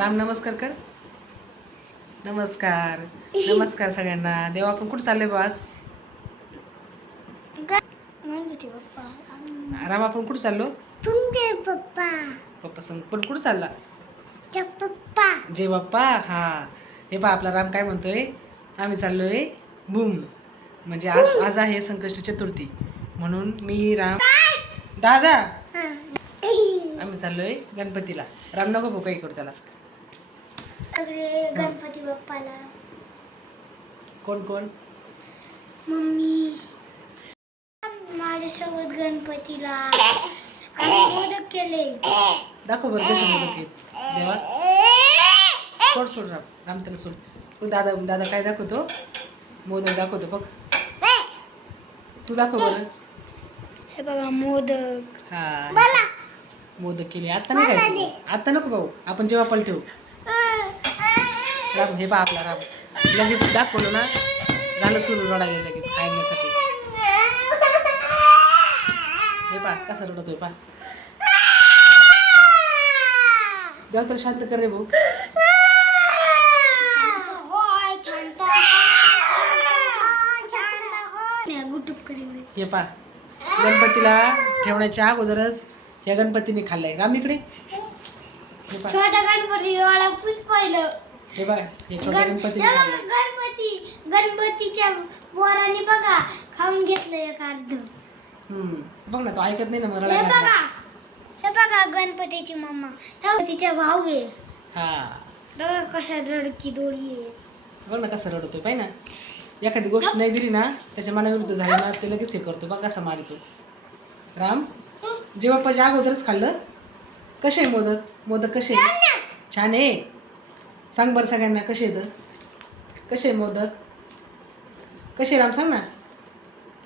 राम नमस्कार कर. नमस्कार नमस्कार सगळ्यांना. देवा आपण कुठं चाललोय बा आज? राम आपण कुठं चाललो? तुमचे पप्पा. पप्पा संग. पण कुठं चालला? पप्पा. जय बाप्पा. हा हे बा आपला राम काय म्हणतोय, आम्ही चाललोय बूम. म्हणजे आज आज आहे संकष्टी चतुर्थी, म्हणून मी राम दादा आम्ही चाललोय गणपतीला. राम नको भाऊ काही करू त्याला. गणपती बाप्पाला. कोण कोण? मम्मी माझ्यासोबत गणपतीला आम्ही मोदक केले. दाखव बरं कसे मोदक आहेत देवा. सोड सोड राम राम त्याला सोड. बघ दादा दादा काय दाखवतो, मोदक दाखवतो बघ. तू दाखव बरं. हे बघा मोदक. हा मोदक केले. आता नाही खायचं, आता नको भाऊ, आपण जेव्हा पलटू. राम हे बा आपला राम लगेच दाखवलं ना, झालं सुरू रडायला लगेच खाण्यासाठी. हे पा कसा रडतोय पा. देव तर शांत कर रे भाऊ. हे पा गणपतीला ठेवण्याच्या अगोदरच या गणपतीने खाल्लाय. राम इकडे. हे पा छोटा गणपती पुष्पलं. हे बा हे छोट्या गणपतीने खाल्लंय. गणपतीच्या पोराने बघा खाऊन घेतलं एक अर्ध. बघ ना तो ऐकत नाही ना, मला हे बघा हे बघा गणपतीची मम्मा, हे तिचा भाऊ आहे. हा बघा कशा रडकी दोरी आहे. बघ ना कसं रडतोय पाय ना. एखादी गोष्ट नाही दिली ना, त्याच्या मनाविरुद्ध झालं ना, ते लगेच हे करतो. बघ कसा मारतो. राम जेव्हा पाहिजे अगोदरच खाल्लं. कसे आहे मोदक? मोदक कसे आहे? छान आहे. सांग बरं सगळ्यांना कसे आहेत. कसे आहे मोदक? कसे राम सांग ना.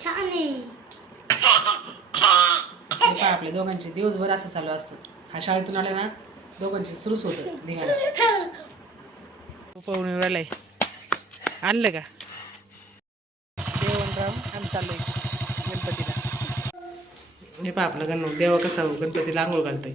छान आहे. हे पहा आपल्या दोघांचे दिवसभर असं चालू असतं. हा शाळेतून आले ना, दोघांचे सुरूच होतं निघालं. पवणी राहिलाय आणलं का देवराम. आम्ही चाललोय गणपतीला. हे पहा आपलं देवा कसा गणपतीला आंघोळ घालतोय.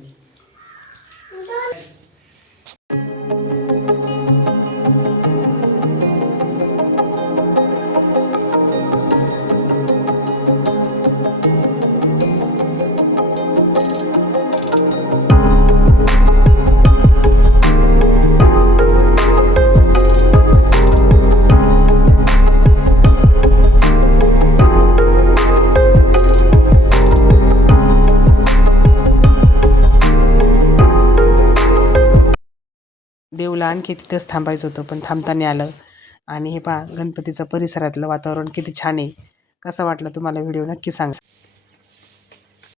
देवला आणखी तिथंच थांबायचं होतं, पण थांबता नाही आलं. आणि हे पहा गणपतीचं परिसरातलं वातावरण किती छान आहे. कसं वाटलं तुम्हाला व्हिडिओ नक्की सांगा.